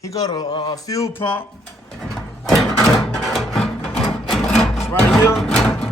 He go to fuel pump. It's right here.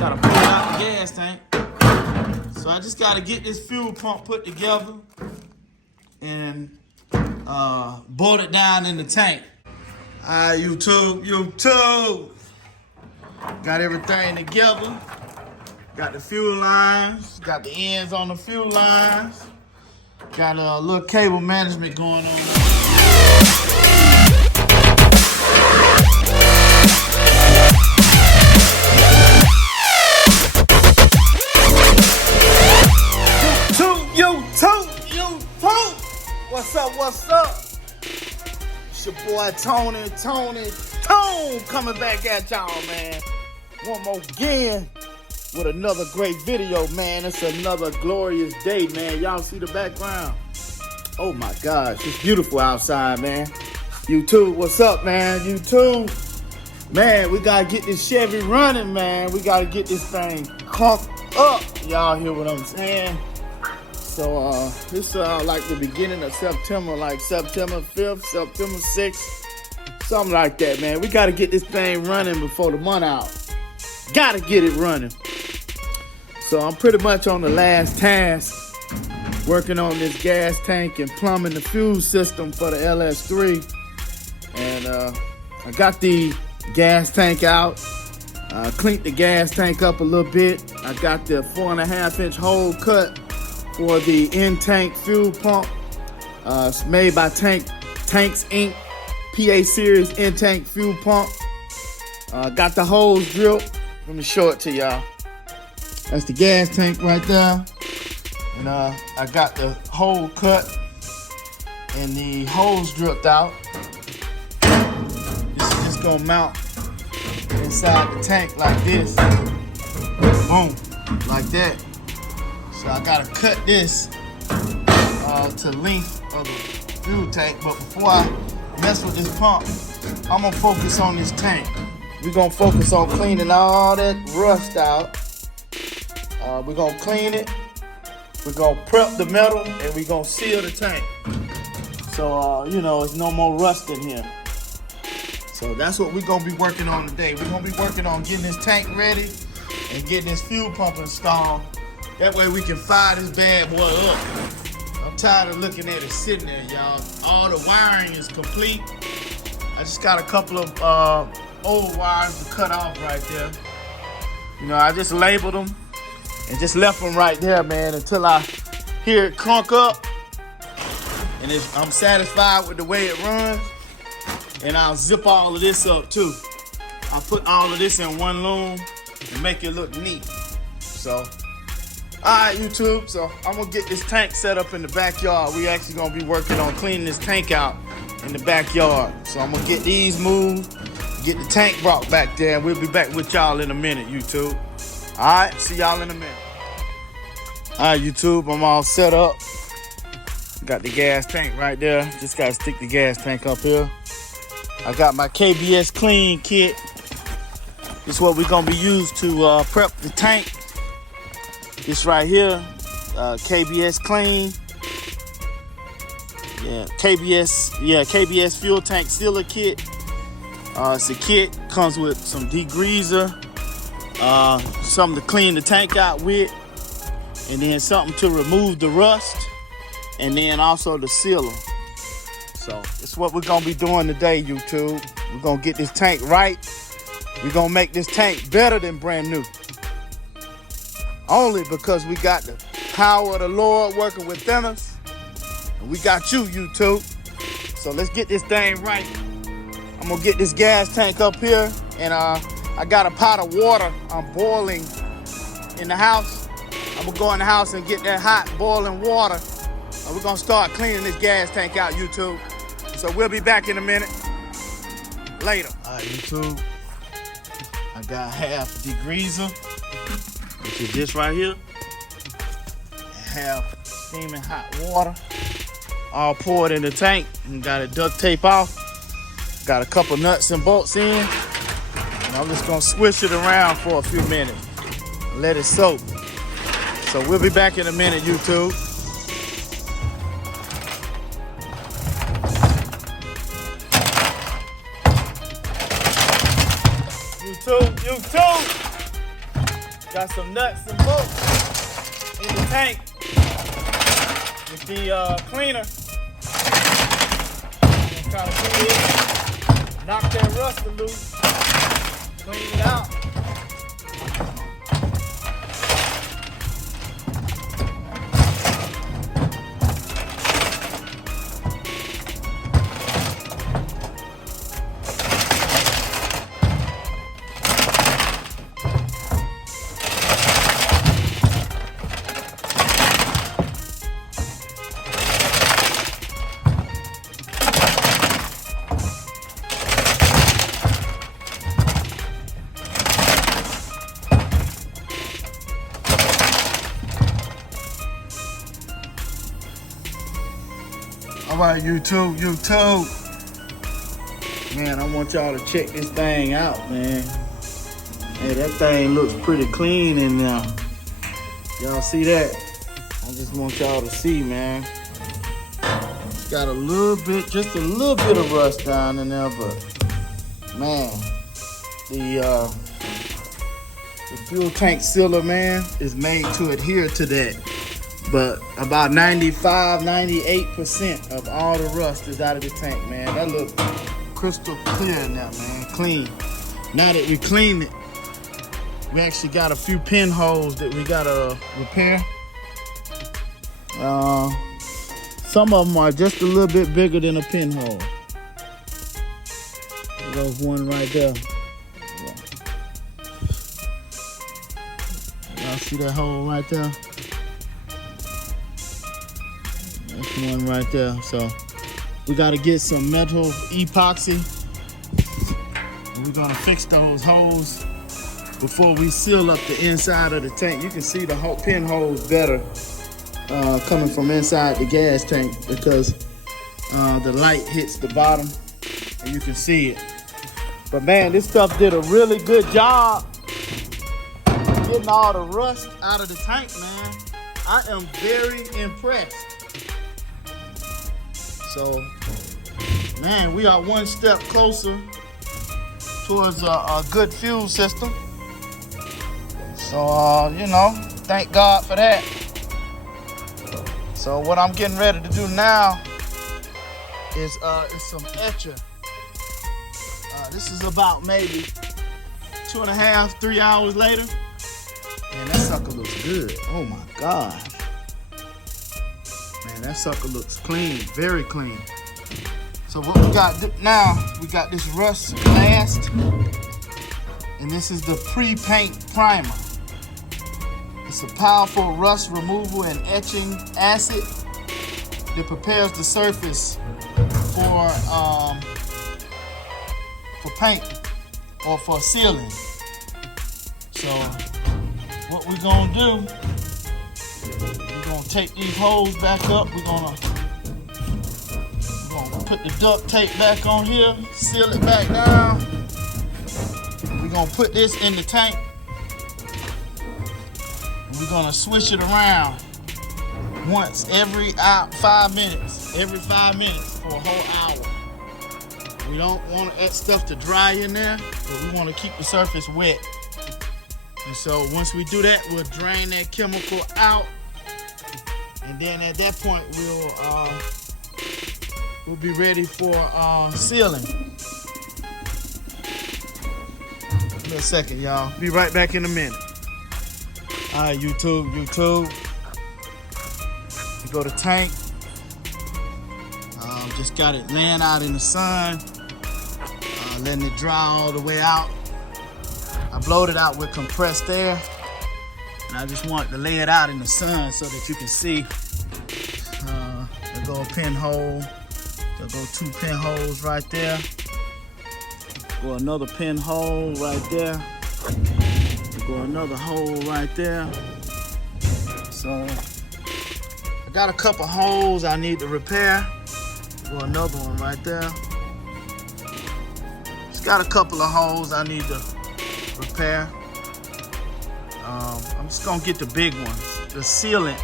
Gotta pull it out the gas tank. So I just gotta get this fuel pump put together and bolt it down in the tank. Alright, YouTube. Got everything together. Got the fuel lines, got the ends on the fuel lines. Got a little cable management going on. YouTube. What's up? It's your boy Tone coming back at y'all, man. One more again with another great video, man. It's another glorious day, man. Y'all see the background? Oh my gosh, it's beautiful outside, man. YouTube, what's up, man? YouTube, man, we gotta get this Chevy running, man. We gotta get this thing conked up. Y'all hear what I'm saying? So this like the beginning of September, like September 5th, September 6th, something like that, man. We gotta get this thing running before the month out. Gotta get it running. So I'm pretty much on the last task, working on this gas tank and plumbing the fuel system for the LS3. And I got the gas tank out, cleaned the gas tank up a little bit. I got the 4.5-inch hole cut for the in-tank fuel pump. It's made by Tanks Inc. PA Series in-tank fuel pump. Got the holes drilled. Let me show it to y'all. That's the gas tank right there. And I got the hole cut and the holes drilled out. This is just gonna mount inside the tank like this. Boom, like that. So I gotta cut this to the length of the fuel tank. But before I mess with this pump, I'm gonna focus on this tank. We're gonna focus on cleaning all that rust out. We're gonna clean it. We're gonna prep the metal and we're gonna seal the tank. So, there's no more rust in here. So that's what we're gonna be working on today. We're gonna be working on getting this tank ready and getting this fuel pump installed. That way we can fire this bad boy up. I'm tired of looking at it sitting there, y'all. All the wiring is complete. I just got a couple of old wires to cut off right there. I just labeled them and just left them right there, man, until I hear it crunk up. And if I'm satisfied with the way it runs, and I'll zip all of this up too. I'll put all of this in one loom and make it look neat. So, alright, YouTube, so I'm gonna get this tank set up in the backyard. We actually gonna be working on cleaning this tank out in the backyard. So I'm gonna get these moved, get the tank brought back there, and we'll be back with y'all in a minute, YouTube. Alright, see y'all in a minute. Alright, YouTube, I'm all set up. Got the gas tank right there. Just gotta stick the gas tank up here. I got my KBS clean kit. This is what we're gonna be used to prep the tank. This right here, KBS clean. KBS fuel tank sealer kit. It's a kit, comes with some degreaser, something to clean the tank out with, and then something to remove the rust, and then also the sealer. So it's what we're gonna be doing today, YouTube. We're gonna get this tank right. We're gonna make this tank better than brand new. Only because we got the power of the Lord working within us. And we got you, YouTube. So let's get this thing right. I'm gonna get this gas tank up here, and I got a pot of water I'm boiling in the house. I'm gonna go in the house and get that hot boiling water, and we're gonna start cleaning this gas tank out, YouTube. So we'll be back in a minute. Later. All right, YouTube. I got half degreaser, which is this right here, and half steaming hot water, all poured in the tank, and got it duct tape off. Got a couple nuts and bolts in, and I'm just gonna swish it around for a few minutes, let it soak. So we'll be back in a minute, YouTube. YouTube. Got some nuts and bolts in the tank with the cleaner. Kind of do this, knock that rust loose, clean it out. All right, YouTube. Man, I want y'all to check this thing out, man. Hey, that thing looks pretty clean in there. Y'all see that? I just want y'all to see, man. It's got a little bit, just a little bit of rust down in there, but man, the fuel tank sealer, man, is made to adhere to that. But about 95–98% of all the rust is out of the tank, man. That looks crystal clear now, man. Clean. Now that we cleaned it, we actually got a few pinholes that we gotta repair. Some of them are just a little bit bigger than a pinhole. There's one right there. Y'all see that hole right there? That's one right there. So we got to get some metal epoxy. We're going to fix those holes before we seal up the inside of the tank. You can see the pinholes better coming from inside the gas tank because the light hits the bottom and you can see it. But man, this stuff did a really good job getting all the rust out of the tank, man. I am very impressed. So, man, we are one step closer towards a good fuel system. So, you know, thank God for that. So what I'm getting ready to do now is some etcher. This is about maybe 2.5, 3 hours later. Man, that sucker looks good. Oh my God. Man, that sucker looks clean, very clean. So what we got now, we got this RustBlast, and this is the pre-paint primer. It's a powerful rust removal and etching acid that prepares the surface for paint or for sealing. So what we're gonna do, we're gonna take these holes back up. We're gonna put the duct tape back on here, seal it back down. We're gonna put this in the tank. We're gonna switch it around once every 5 minutes, every 5 minutes for a whole hour. We don't want that stuff to dry in there, but we want to keep the surface wet. And so once we do that, we'll drain that chemical out, and then at that point we'll be ready for sealing. Give me a second, y'all. Be right back in a minute. All right, YouTube. You go to tank. Just got it laying out in the sun, letting it dry all the way out. I blowed it out with compressed air, and I just want to lay it out in the sun so that you can see. There go a pinhole. There go 2 pinholes right there. Go another pinhole right there. Go another hole right there. So I got a couple holes I need to repair. Go another one right there. It's got a couple of holes I need to repair. I'm just gonna get the big ones. The sealant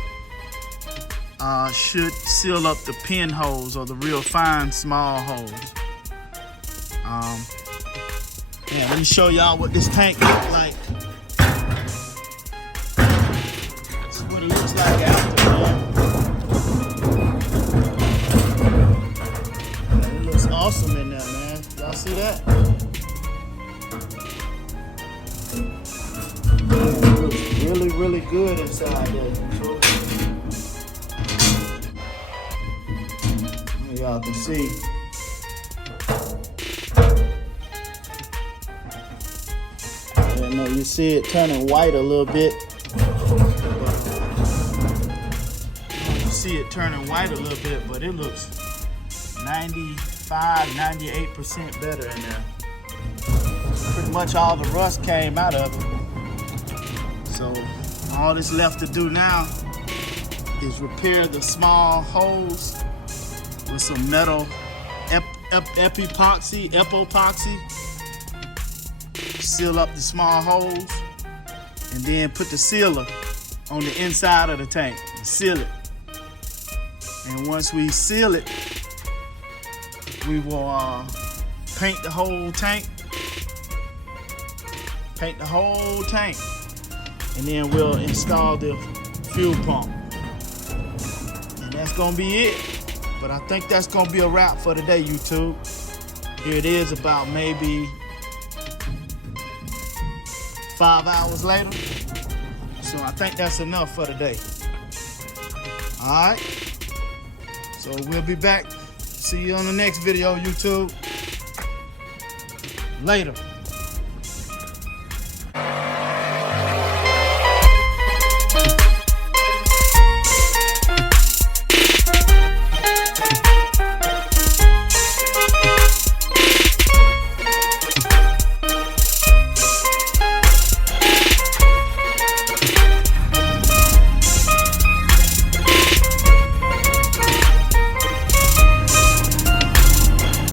should seal up the pinholes or the real fine small holes. Yeah, let me show y'all what this tank looks like. This is what it looks like after, man. It looks awesome in there, man. Y'all see that? It looks really, really good inside there. Y'all can see. Yeah, no, you see it turning white a little bit. You see it turning white a little bit, but it looks 95, 98% better in there. Pretty much all the rust came out of it. So all that's left to do now is repair the small holes with some metal epoxy. Seal up the small holes and then put the sealer on the inside of the tank and seal it. And once we seal it, we will paint the whole tank. And then we'll install the fuel pump. And that's gonna be it. But I think that's gonna be a wrap for today, YouTube. Here it is about maybe 5 hours later. So I think that's enough for today. All right. So we'll be back. See you on the next video, YouTube. Later.